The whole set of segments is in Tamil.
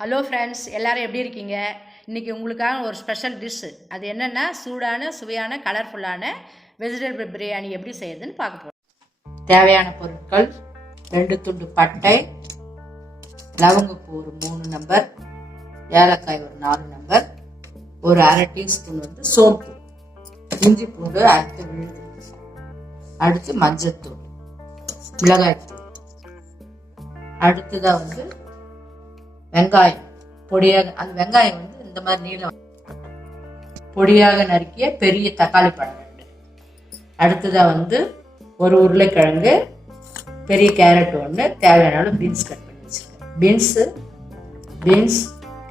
ஹலோ ஃப்ரெண்ட்ஸ், எல்லோரும் எப்படி இருக்கீங்க? இன்றைக்கி உங்களுக்காக ஒரு ஸ்பெஷல் டிஷ்ஷு. அது என்னென்னா சூடான சுவையான கலர்ஃபுல்லான வெஜிடபிள் பிரியாணி எப்படி செய்யுதுன்னு பார்க்க போகிறோம். தேவையான பொருட்கள்: 2 துண்டு பட்டை, லவங்கப்பூ ஒரு 3 நம்பர், ஏலக்காய் ஒரு 4 நம்பர், ஒரு அரை டீஸ்பூன் சோம்பு, இஞ்சி பூண்டு அரைத்து விழுது, அடுத்து மஞ்சத்தூள், மிளகாய்த்தூள், அடுத்ததாக வெங்காயம் பொடியாக, அந்த வெங்காயம் இந்த மாதிரி நீளம் பொடியாக நறுக்கிய பெரிய தக்காளி பழம் 2, அடுத்ததா ஒரு உருளைக்கிழங்கு, பெரிய கேரட் 1, தேவையான அளவு பீன்ஸ் கட் பண்ணி வச்சிருக்கேன். பீன்ஸ்,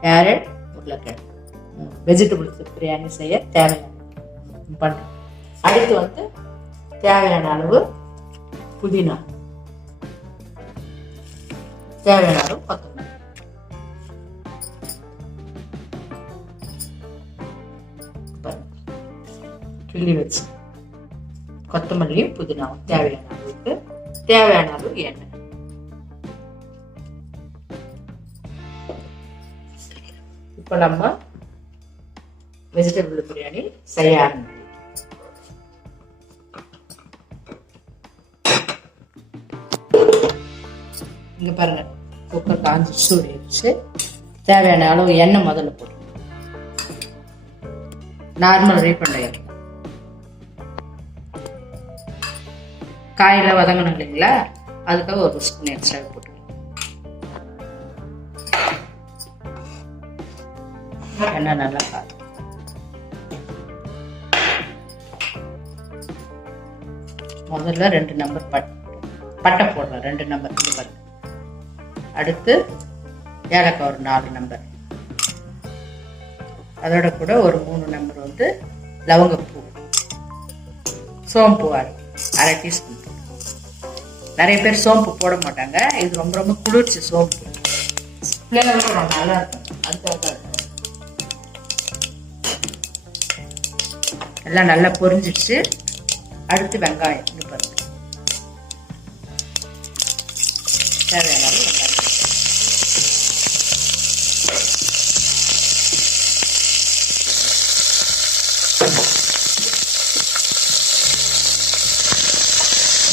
கேரட், உருளைக்கிழங்கு வெஜிடபிள் பிரியாணி செய்ய தேவையான பண்ணுறோம். அடுத்து தேவையான அளவு புதினா, தேவையான அளவு கொத்தமல்லி, கிள்ளி வச்சு கொத்தமல்லியும் புதினாவும் தேவையான அளவுக்கு, தேவையான அளவு எண்ணெய். இப்ப நம்ம வெஜிடபிள் பிரியாணி செய்ய ஆரம்பிக்கலாம். இங்க பாருங்க, குக்கர் காஞ்சி சூடிடுச்சு. தேவையான அளவு எண்ணெய் முதல்ல போட்டு நார்மல் ரீஃபண்ட் ஆயில். காயெல்லாம் வதங்கணும் இல்லைங்களா, அதுக்காக ஒரு ஸ்பூன் எக்ஸ்ட்ரா போட்டுக்கணும். எண்ணெய் நல்லா காயும். முதல்ல 2 நம்பர் பட்டை போடலாம், 2 நம்பர் பாருங்க. அடுத்து ஏலக்காய் ஒரு 4 நம்பர், அதோட கூட ஒரு 3 நம்பர் லவங்கப்பூ, சோம்பு அரை டீஸ்பூன். நிறைய பேர் சோம்பு போட மாட்டாங்க, இது ரொம்ப ரொம்ப குளிர்ச்சி சோம்பு, பிள்ளைங்களுக்கு ரொம்ப நல்லா இருக்கும். அதுக்காக எல்லாம் நல்லா பொரிஞ்சிடுச்சு. அடுத்து வெங்காயம் பாருங்க, தேவையான வெங்காயம்.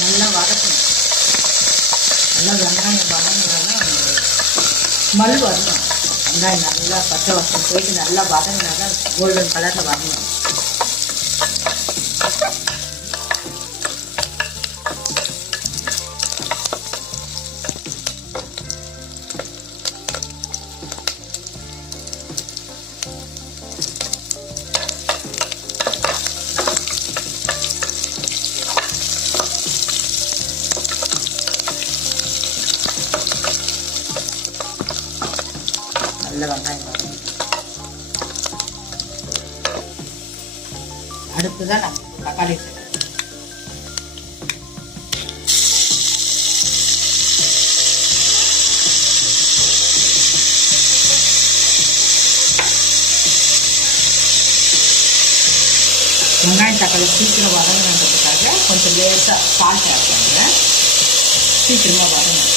நல்லா வதக்கணும். நல்லா வெங்காயம் வதங்கினாதான் ஸ்மெல் வரணும். வெங்காயம் நல்லா பச்சை வாசம் போயிட்டு நல்லா வதங்கினாதான் கோல்டன் கலரில் வரணும். நல்ல வெங்காயம் வதங்கி அடுத்துதான் நம்ம தக்காளி சேர்க்கணும். வெங்காயம் தக்காளி சீக்கிரம் வதங்கணுன்றதுக்காக கொஞ்சம் லேசாக சால்ட் ஆட் பண்ணுறேன், சீக்கிரமாக வதங்கணும்.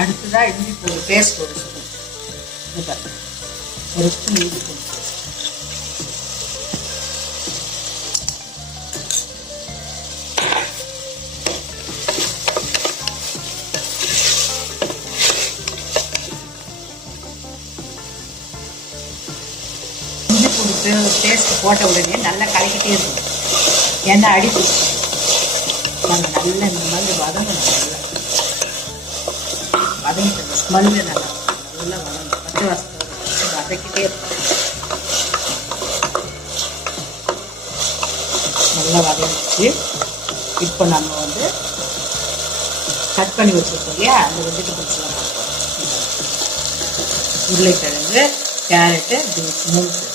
அடுத்ததாக இஞ்சி பூண்டு பேஸ்ட் ஒரு ஸ்பூன், ஒரு ஸ்பூன் இஞ்சி பூண்டு பேஸ்ட். இஞ்சி பூண்டு பேஸ்ட் போட்ட உடனே நல்லா கலக்கிட்டே இருக்கும், எண்ணெய் அடிச்சு நம்ம நல்லா இந்த மாதிரி வதங்கணும். நல்லா வதங்கிட்டு ஸ்மெல்லு நல்லா வதங்கும், பச்சை வாசத்தை வதக்கிட்டே இருக்கும். நல்லா வதங்கிச்சு. இப்போ நம்ம கட் பண்ணி வச்சுருக்கோம் இல்லையா, அந்த வெஜிடபிள்ஸ்லாம் பார்ப்போம். உருளைக்கிழங்கு, கேரட்டு, பீன்ஸ் 3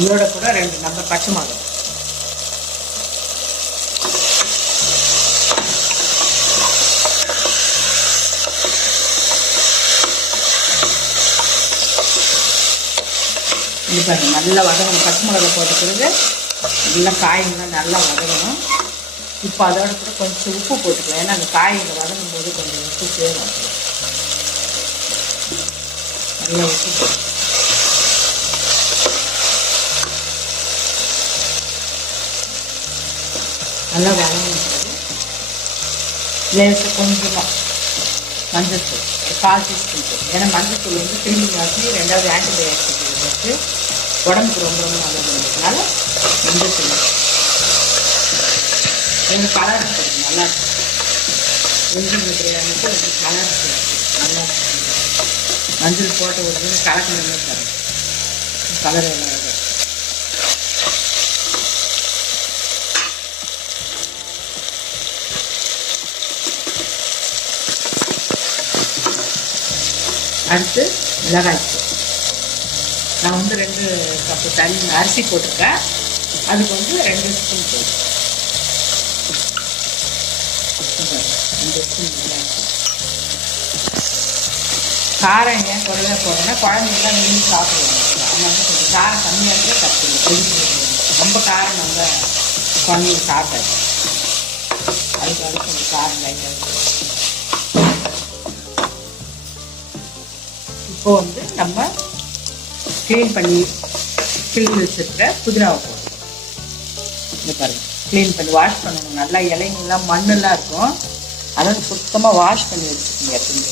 இதோட கூட 2 நம்பர் பச்சை மிளகாய், இது பாருங்கள் நல்லா வதங்கணும். பச்சை மிளகா போட்ட பிறகு நல்லா காய்கள்லாம் நல்லா வதங்கணும். இப்போ அதோட கூட கொஞ்சம் உப்பு போட்டுக்கலாம். ஏன்னா அந்த காய்கள் வதங்கும் போது கொஞ்சம் உப்பு சேரும். நல்லா உப்பு போட்டு நல்லா வதங்கின பிறகு லேசாக கொஞ்சமாக மஞ்சள்தூள் 1/4 டீஸ்பூன் போடும். ஏன்னா மஞ்சள்தூள் வந்து கிருமி நாசினி, 2வது ஆன்டிபயோட்டிக் வச்சு உடம்புக்கு ரொம்ப ரொம்ப நல்லதுன்றதுனால மஞ்சள்தூள் கொஞ்சம் கலர் கொடுக்கும். நல்லா இருக்கும். வெஜிடபிள் பிரியாணிக்கு ஒரு கலர் நல்லா இருக்கும். மஞ்சள் போட்ட ஒரு கலக்கணுமே தரும். கலர் எல்லாம் அடுத்து மிளகாய்த்தூள். நான் வந்து 2 கப்பு தண்ணி அரிசி போட்டிருக்கேன். அதுக்கு வந்து 2 ஸ்பூன் போடும். 2 ஸ்பூன் மிளகாய்த்தூள். காரம் ஏன் குறைவாக போடுறேன்னா குழந்தைங்களாம் விரும்பி சாப்பிடுவாங்க. அதனால கொஞ்சம் காரம் கம்மியாக இருந்தால் தப்பு. ரொம்ப காரம் நம்ம குழந்தைங்க சாப்பிடாது. அதுக்காக கொஞ்சம் காரம் லைட்டாக. இப்போ வந்து நம்ம க்ளீன் பண்ணி கிள்ளி வச்சுருக்கிற புதினாவை போடுறோம். இந்த பாருங்கள், க்ளீன் பண்ணி வாஷ் பண்ணணும். நல்லா இலைங்கெல்லாம் மண்ணெல்லாம் இருக்கும். அதனால் சுத்தமாக வாஷ் பண்ணி வச்சுக்கோங்க எப்பவுமே.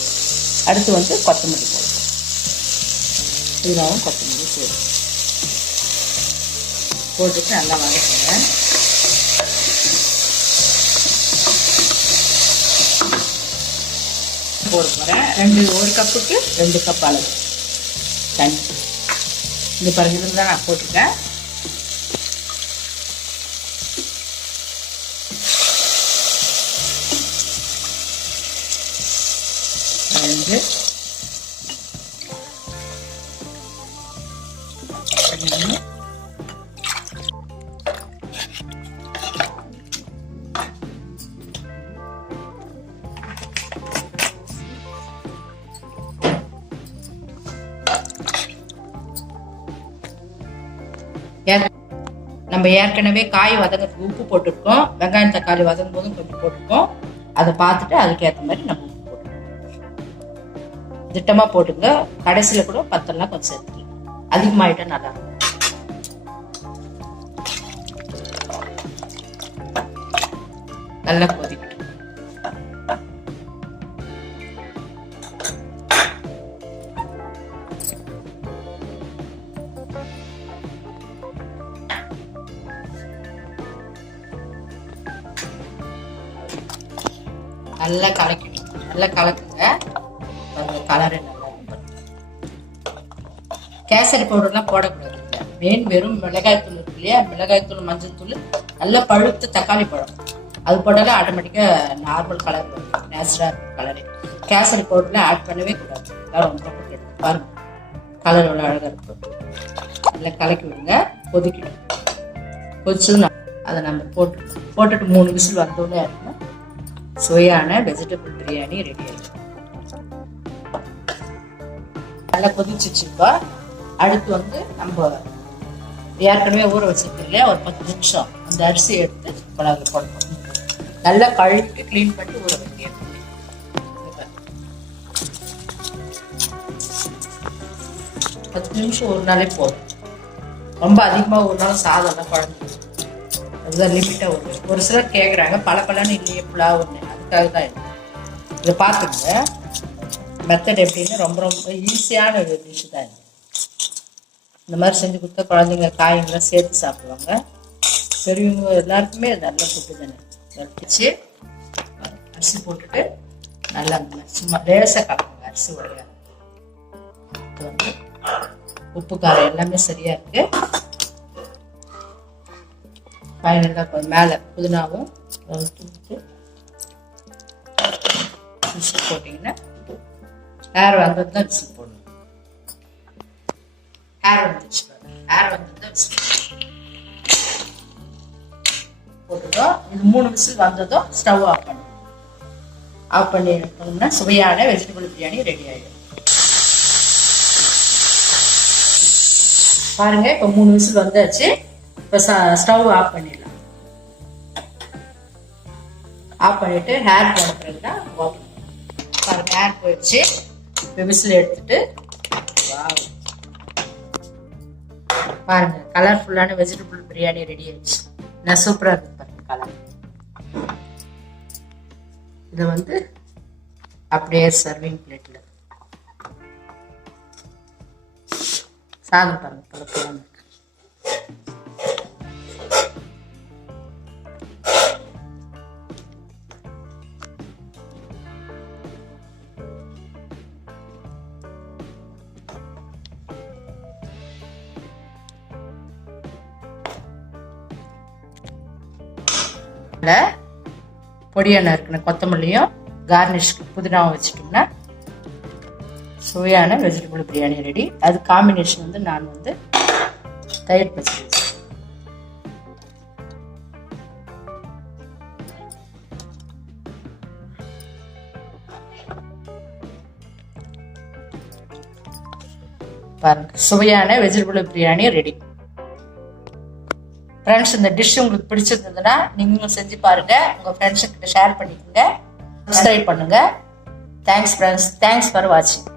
அடுத்து வந்து கொத்தமல்லி போடுறோம். புதினாவும் கொத்தமல்லி போட்டுட்டு நல்லா வதக்குறேன். போட போகிறேன். 1 கப்புக்கு 2 கப் அளவு தண்ணி. இந்த பாருங்க, இதில் தான் நான் போட்டிருக்கேன். நம்ம ஏற்கனவே காய் வதங்கிறதுக்கு உப்பு போட்டிருக்கோம். வெங்காயம் தக்காளி வதங்கும் போதும் கொஞ்சம் போட்டிருக்கோம். அதை பார்த்துட்டு அதுக்கேற்ற மாதிரி நம்ம உப்பு போட்டுருக்கோம். திட்டமாக போட்டுங்க. கடைசியில் கூட பத்தெல்லாம் கொஞ்சம் சேர்த்துக்கலாம். அதிகமாயிட்டா நல்லா இருக்கும். நல்லா கொதிக்கட்டும். நல்லா கலக்கணும். நல்லா கலக்குங்க. அந்த கலரை நல்லா கேசரி பவுடர்லாம் போடக்கூடாது. மெயின் வெறும் மிளகாய்த்தூள் இருக்கு இல்லையா, மிளகாய்த்தூள், மஞ்சள் தூள், நல்லா பழுத்த தக்காளி பழம், அது போட்டாலே ஆட்டோமேட்டிக்காக நார்மல் கலர் வரும். Natural colour. கேசரி பவுடர்லாம் ஆட் பண்ணவே கூடாது. அதான் ரொம்ப கெடுக்கும். பாருங்க கலர் எவ்வளோ அழகாக இருக்கும். நல்லா கலக்கி விடுங்க. கொதிக்கணும். கொதிச்சதுன்னா அதை நம்ம போட்டுட்டு 3 விசில் வந்தோடனே இருக்கணும். சுவையான வெஜிடபிள் பிரியாணி ரெடி ஆகிடும். நல்லா கொதிச்சிச்சுப்பா. அடுத்து வந்து நம்ம ஏற்கனவே ஊற வச்சிருக்கோம் இல்லையா, ஒரு 10 நிமிஷம் அந்த அரிசி எடுத்து அதில் போடணும். நல்லா கழுவிட்டு க்ளீன் பண்ணி ஊற வைக்கணும். 10 நிமிஷம் ஊறினாலே போதும். ரொம்ப அதிகமாக ஊறினாலும் சாதம்லாம் குழம்பு. அதுதான் லிமிட்டாக ஒரு சிலர் கேட்குறாங்க பலன்னு இல்லையே புலாவ் ஒன்று, அதுக்காக தான் இதை பார்த்துங்க. மெத்தட் எப்படின்னு ரொம்ப ரொம்ப ஈஸியான ஒரு டிஷ் தான் இது. இந்த மாதிரி செஞ்சு கொடுத்தா குழந்தைங்க காய்கள்லாம் சேர்த்து சாப்பிடுவாங்க. பெரியவங்க எல்லாருக்குமே நல்ல ஃபுட்டு தானே. வச்சு அரிசி போட்டுட்டு நல்லா சும்மா லேசாக கலக்குங்க. அரிசி உடைய வந்து உப்பு காரம் எல்லாமே சரியாக இருக்குது. ஃபைனலாக மேலே புதினாவும் தூத்து விசில் போட்டிங்கன்னா ஏர் வந்தது தான் விசில் போடணும். ஏர் வந்துச்சு, ஏர் வந்தது தான் விசில் போட்டுட்டோம். இது 3 விசில் வந்ததும் ஸ்டவ் ஆஃப் பண்ணணும். ஆஃப் பண்ணி எடுத்தோம்னா சுவையான வெஜிடபிள் பிரியாணி ரெடி ஆகிடும். பாருங்க இப்போ 3 விசில் வந்தாச்சு. இப்போ ஸ்டவ் ஆஃப் பண்ணிடலாம். ஆஃப் பண்ணிட்டு ஹேர் போன பிறகுதான் ஓப்பன். பாருங்க ஹேர் போயிடுச்சு. இப்போ விசில் எடுத்துட்டு பாருங்க கலர்ஃபுல்லான வெஜிடபிள் பிரியாணி ரெடி ஆயிடுச்சு. நான் சூப்பரா இருக்கு பாருங்க கலர். இதை வந்து அப்படியே சர்விங் பிளேட்ல சாதம் பாருங்க கலக்கலாம் இருக்கு. பொடியான இருக்குன்னு கொத்தமல்லியும் கார்னிஷ்க்கு புதினாவும் வச்சுட்டோம்னா சுவையான வெஜிடபிள் பிரியாணி ரெடி. அது காம்பினேஷன் வந்து நான் வந்து தயிர் பச்சடி. பாருங்க சுவையான வெஜிடபிள் பிரியாணி ரெடி. ஃப்ரெண்ட்ஸ், இந்த டிஷ் உங்களுக்கு பிடிச்சிருந்ததுன்னா நீங்களும் செஞ்சு பாருங்க. உங்க ஃப்ரெண்ட்ஸுக்கிட்ட ஷேர் பண்ணிக்கோங்க. சப்ஸ்கிரைப் பண்ணுங்க. Thanks friends. தேங்க்ஸ் ஃபார் வாட்சிங்.